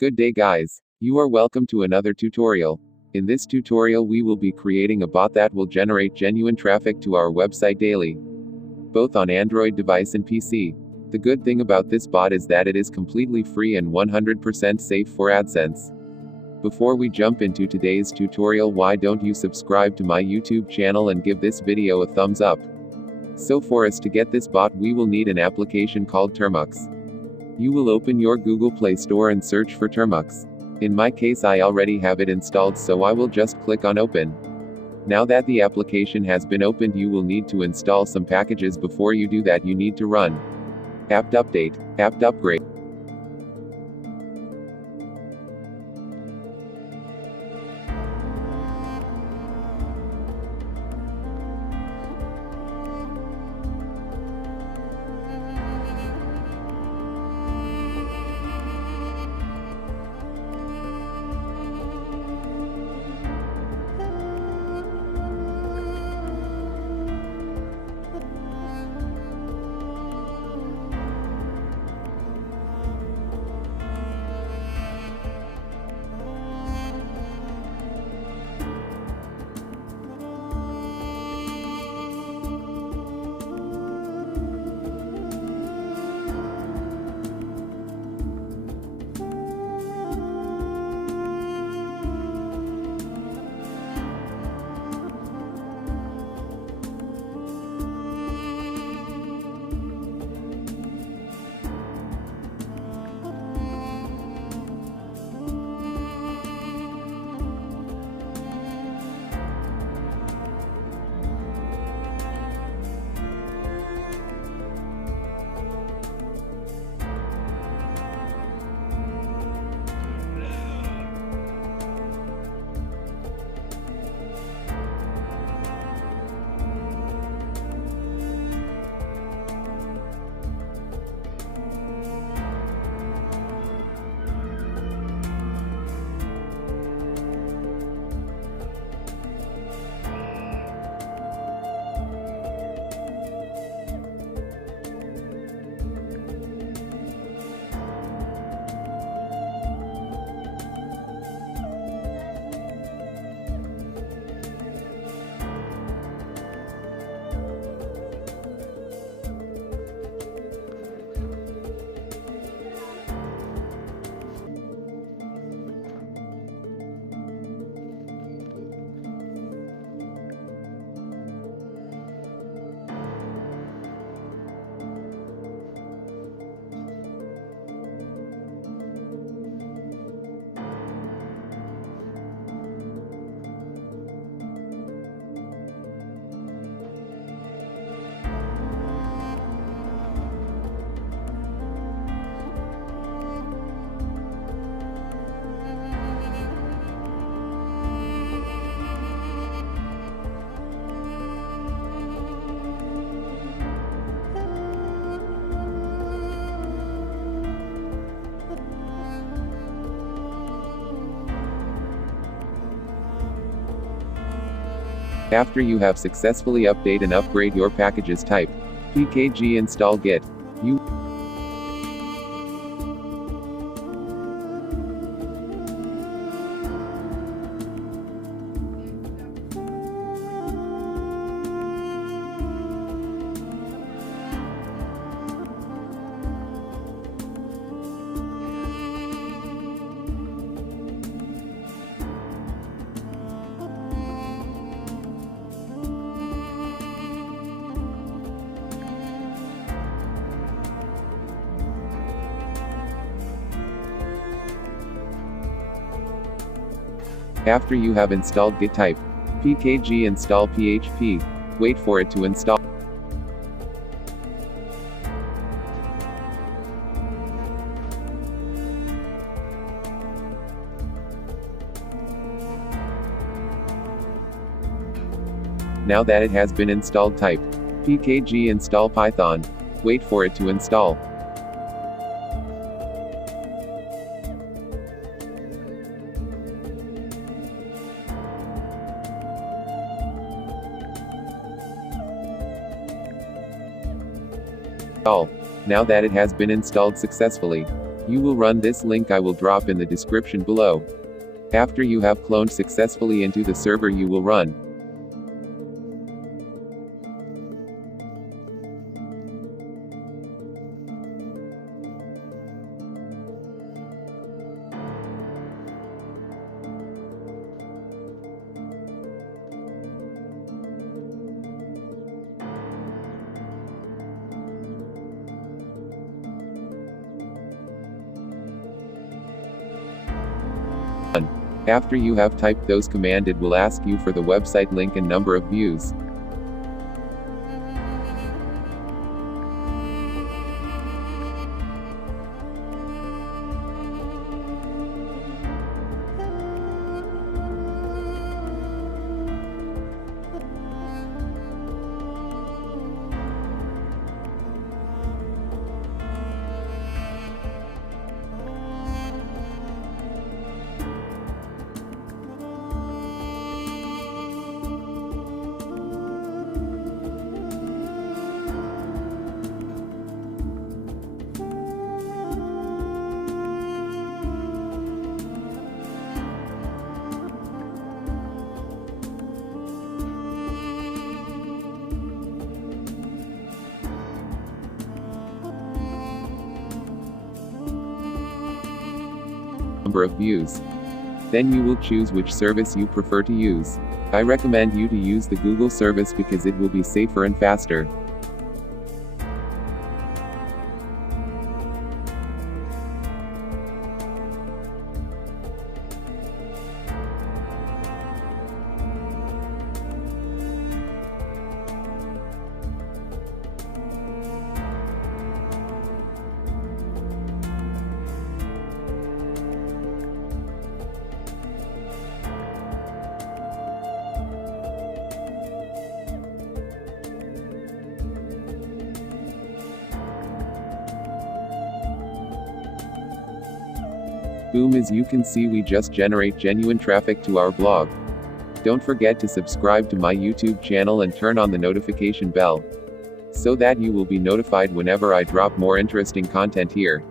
Good day guys. You are welcome to another tutorial. In this tutorial we will be creating a bot that will generate genuine traffic to our website daily, both on Android device and PC. The good thing about this bot is that it is completely free and 100% safe for AdSense. Before we jump into today's tutorial, why don't you subscribe to my YouTube channel and give this video a thumbs up. So for us to get this bot we will need an application called termux. You will open your Google Play Store and search for termux. In my case I already have it installed, so I will just click on open. Now that the application has been opened, you will need to install some packages. Before you do that you need to run apt update, apt upgrade. After you have successfully update and upgrade your packages, type pkg install git. After you have installed git, type pkg install php. Wait for it to install. Now that it has been installed, type pkg install python. Wait for it to install. Now that it has been installed successfully, You will run this link I will drop in the description below. After you have cloned successfully into the server, you will run After you have typed those commands, it will ask you for the website link and number of views. Number of views. Then you will choose which service you prefer to use. I recommend you to use the Google service because it will be safer and faster. Boom, as you can see, we just generate genuine traffic to our blog. Don't forget to subscribe to my YouTube channel and turn on the notification bell, so that you will be notified whenever I drop more interesting content here.